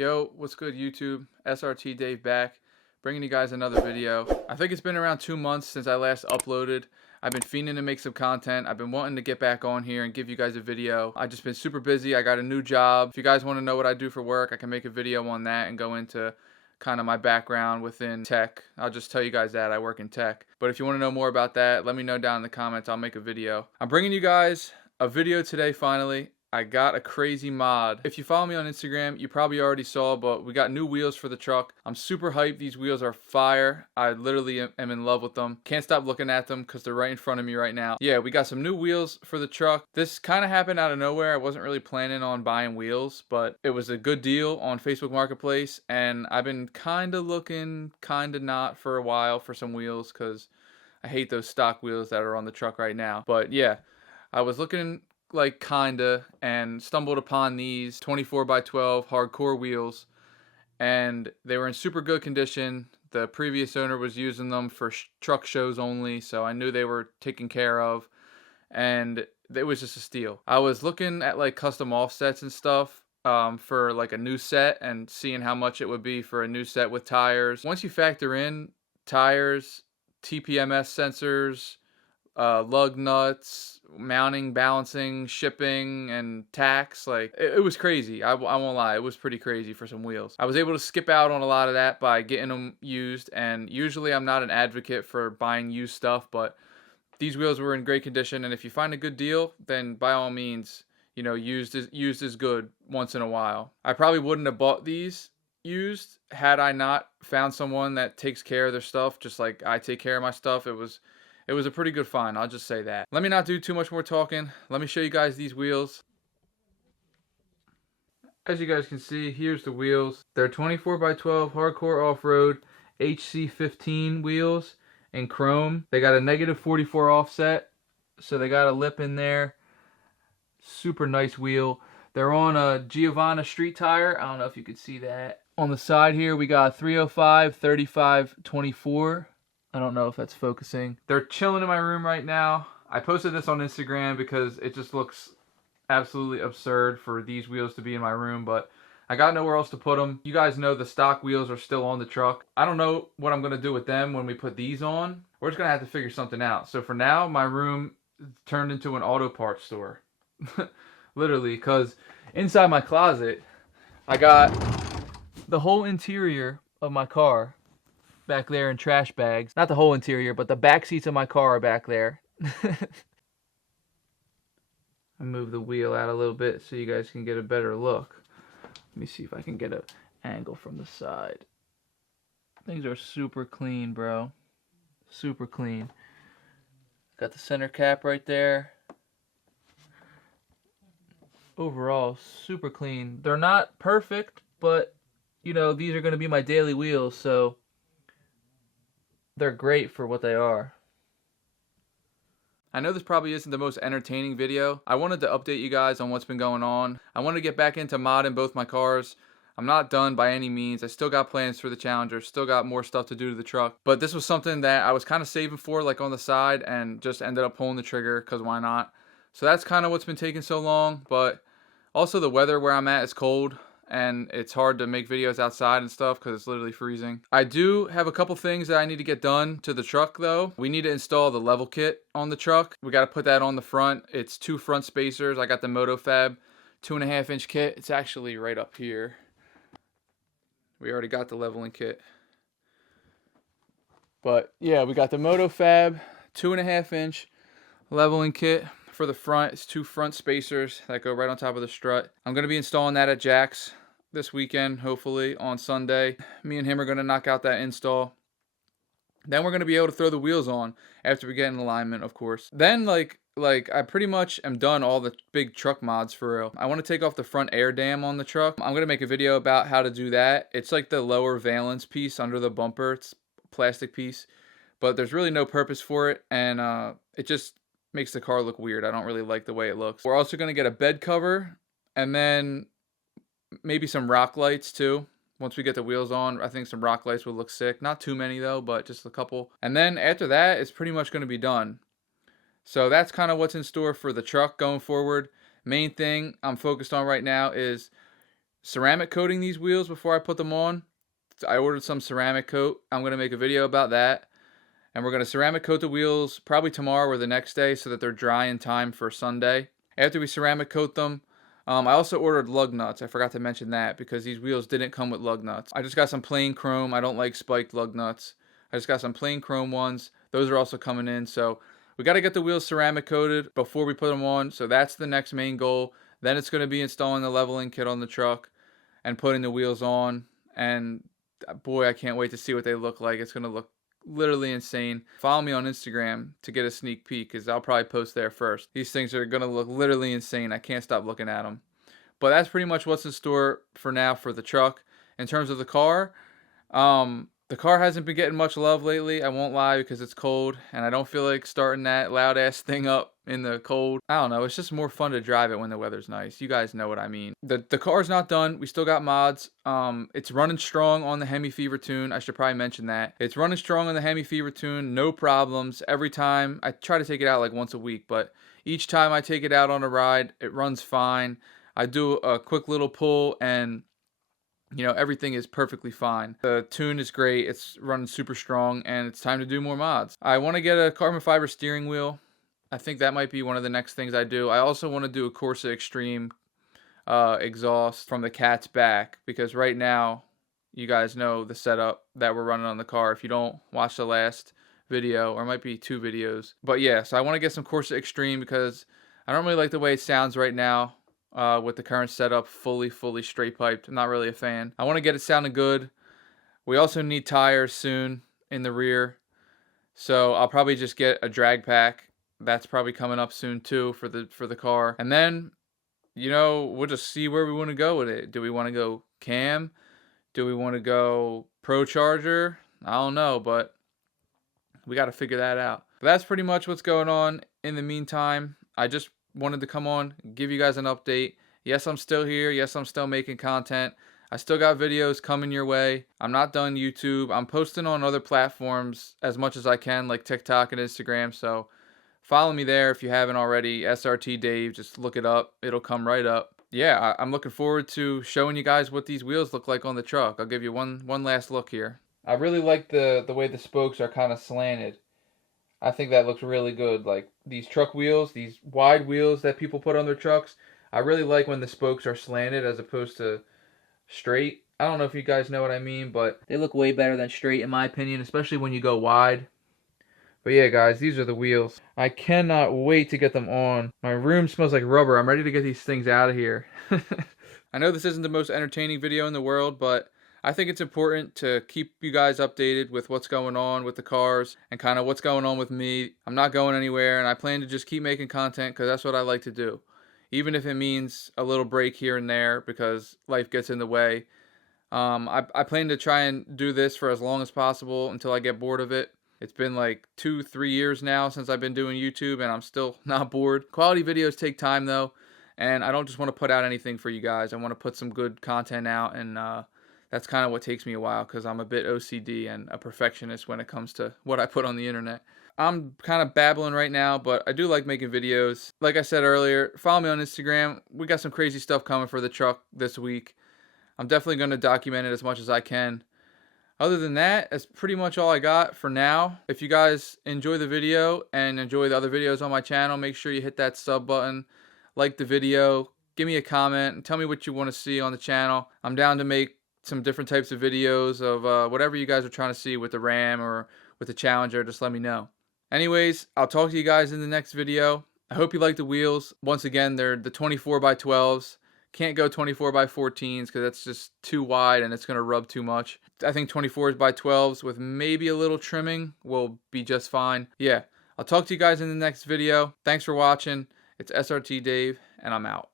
Yo, what's good YouTube? SRT Dave back, bringing you guys another video. I think it's been around 2 months since I last uploaded. I've been fiending to make some content. I've been wanting to get back on here and give you guys a video. I've just been super busy. I got a new job. If you guys want to know what I do for work, I can make a video on that and go into kind of my background within tech. I'll just tell you guys that I work in tech. But if you want to know more about that, let me know down in the comments. I'll make a video. I'm bringing you guys a video today finally. I got a crazy mod. If you follow me on Instagram, you probably already saw, but we got new wheels for the truck. I'm super hyped. These wheels are fire. I literally am in love with them. Can't stop looking at them because they're right in front of me right now. Yeah, we got some new wheels for the truck. This kind of happened out of nowhere. I wasn't really planning on buying wheels, but it was a good deal on Facebook Marketplace, and I've been kind of looking, kind of not for a while for some wheels because I hate those stock wheels that are on the truck right now. But yeah, I was looking like kinda and stumbled upon these 24x12 hardcore wheels, and they were in super good condition. The previous owner was using them for truck shows only, so I knew they were taken care of, and it was just a steal. I was looking at like custom offsets and stuff for like a new set and seeing how much it would be for a new set with tires. Once you factor in tires, TPMS sensors, lug nuts, mounting, balancing, shipping, and tax, like it was crazy. I won't lie, it was pretty crazy for some wheels. I was able to skip out on a lot of that by getting them used, and usually I'm not an advocate for buying used stuff, but these wheels were in great condition, and if you find a good deal, then by all means, you know, used is good once in a while. I probably wouldn't have bought these used had I not found someone that takes care of their stuff just like I take care of my stuff. It was a pretty good find, I'll just say that. Let me not do too much more talking. Let me show you guys these wheels. As you guys can see, here's the wheels. They're 24x12 hardcore off-road HC15 wheels in chrome. They got a -44 offset, so they got a lip in there. Super nice wheel. They're on a Giovanna street tire. I don't know if you could see that. On the side here, we got 305, 35, 24. I don't know if that's focusing. They're chilling in my room right now. I posted this on Instagram because it just looks absolutely absurd for these wheels to be in my room, but I got nowhere else to put them. You guys know the stock wheels are still on the truck. I don't know what I'm going to do with them when we put these on. We're just going to have to figure something out. So for now, my room turned into an auto parts store. Literally, because inside my closet, I got the whole interior of my car back there in trash bags. Not the whole interior, but the back seats of my car are back there. I move the wheel out a little bit so you guys can get a better look. Let me see if I can get an angle from the side. Things are super clean, bro. Super clean. Got the center cap right there. Overall, super clean. They're not perfect, but you know, these are going to be my daily wheels, so they're great for what they are. I know this probably isn't the most entertaining video. I wanted to update you guys on what's been going on. I want to get back into modding both my cars. I'm not done by any means. I still got plans for the Challenger, still got more stuff to do to the truck. But this was something that I was kind of saving for, like on the side, and just ended up pulling the trigger because why not? So that's kind of what's been taking so long. But also the weather where I'm at is cold, and it's hard to make videos outside and stuff because it's literally freezing. I do have a couple things that I need to get done to the truck though. We need to install the level kit on the truck. We got to put that on the front. It's 2 front spacers. I got the MotoFab 2.5 inch kit. It's actually right up here. We already got the leveling kit. But yeah, we got the MotoFab 2.5 inch leveling kit. For the front, it's 2 front spacers that go right on top of the strut. I'm going to be installing that at Jack's this weekend, hopefully on Sunday. Me and him are going to knock out that install. Then we're going to be able to throw the wheels on after we get in alignment, of course. Then like I pretty much am done all the big truck mods for real. I want to take off the front air dam on the truck. I'm going to make a video about how to do that. It's like the lower valence piece under the bumper. It's a plastic piece, but there's really no purpose for it, and it just makes the car look weird. I don't really like the way it looks. We're also going to get a bed cover, and then maybe some rock lights too. Once we get the wheels on, I think some rock lights would look sick. Not too many though, but just a couple. And then after that, it's pretty much going to be done. So that's kind of what's in store for the truck going forward. Main thing I'm focused on right now is ceramic coating these wheels before I put them on. I ordered some ceramic coat. I'm going to make a video about that. And we're going to ceramic coat the wheels probably tomorrow or the next day so that they're dry in time for Sunday. After we ceramic coat them, I also ordered lug nuts. I forgot to mention that because these wheels didn't come with lug nuts. I just got some plain chrome. I don't like spiked lug nuts. I just got some plain chrome ones. Those are also coming in. So we got to get the wheels ceramic coated before we put them on. So that's the next main goal. Then it's going to be installing the leveling kit on the truck and putting the wheels on. And boy, I can't wait to see what they look like. It's going to look literally insane. Follow me on Instagram to get a sneak peek because I'll probably post there first. These things are going to look literally insane. I can't stop looking at them. But that's pretty much what's in store for now for the truck. In terms of the car hasn't been getting much love lately. I won't lie because it's cold and I don't feel like starting that loud ass thing up in the cold. I don't know. It's just more fun to drive it when the weather's nice. You guys know what I mean. The car's not done. We still got mods. It's running strong on the Hemi Fever tune. I should probably mention that. It's running strong on the Hemi Fever tune. No problems. Every time. I try to take it out like once a week, but each time I take it out on a ride, it runs fine. I do a quick little pull and everything is perfectly fine. The tune is great. It's running super strong and it's time to do more mods. I want to get a carbon fiber steering wheel. I think that might be one of the next things I do. I also want to do a Corsa Extreme exhaust from the cat's back because right now, you guys know the setup that we're running on the car. If you don't watch the last video, or it might be 2 videos. But yeah, so I want to get some Corsa Extreme because I don't really like the way it sounds right now. With the current setup fully straight piped. I'm not really a fan. I want to get it sounding good. We also need tires soon in the rear. So I'll probably just get a drag pack. That's probably coming up soon too for the car. And then, we'll just see where we want to go with it. Do we want to go cam? Do we want to go Pro Charger? I don't know, but we got to figure that out. But that's pretty much what's going on in the meantime. I just wanted to come on, give you guys an update. Yes, I'm still here. Yes, I'm still making content. I still got videos coming your way. I'm not done YouTube. I'm posting on other platforms as much as I can, like TikTok and Instagram. So follow me there if you haven't already. SRT Dave, just look it up. It'll come right up. Yeah, I'm looking forward to showing you guys what these wheels look like on the truck. I'll give you one last look here. I really like the way the spokes are kind of slanted. I think that looks really good. Like these truck wheels, these wide wheels that people put on their trucks, I really like when the spokes are slanted as opposed to straight. I don't know if you guys know what I mean, but they look way better than straight in my opinion, especially when you go wide. But yeah, guys, these are the wheels. I cannot wait to get them on. My room smells like rubber. I'm ready to get these things out of here. I know this isn't the most entertaining video in the world, but I think it's important to keep you guys updated with what's going on with the cars and kind of what's going on with me. I'm not going anywhere and I plan to just keep making content because that's what I like to do. Even if it means a little break here and there because life gets in the way. I plan to try and do this for as long as possible until I get bored of it. It's been like 2-3 years now since I've been doing YouTube and I'm still not bored. Quality videos take time though, and I don't just want to put out anything for you guys. I want to put some good content out, and that's kind of what takes me a while because I'm a bit OCD and a perfectionist when it comes to what I put on the internet. I'm kind of babbling right now, but I do like making videos. Like I said earlier, follow me on Instagram. We got some crazy stuff coming for the truck this week. I'm definitely going to document it as much as I can. Other than that, that's pretty much all I got for now. If you guys enjoy the video and enjoy the other videos on my channel, make sure you hit that sub button, like the video, give me a comment, and tell me what you want to see on the channel. I'm down to make some different types of videos of whatever you guys are trying to see with the Ram or with the Challenger. Just let me know. Anyways, I'll talk to you guys in the next video. I hope you like the wheels. Once again, they're the 24x12s. Can't go 24x14s because that's just too wide and it's going to rub too much. I think 24x12s with maybe a little trimming will be just fine. Yeah, I'll talk to you guys in the next video. Thanks for watching. It's SRT Dave, and I'm out.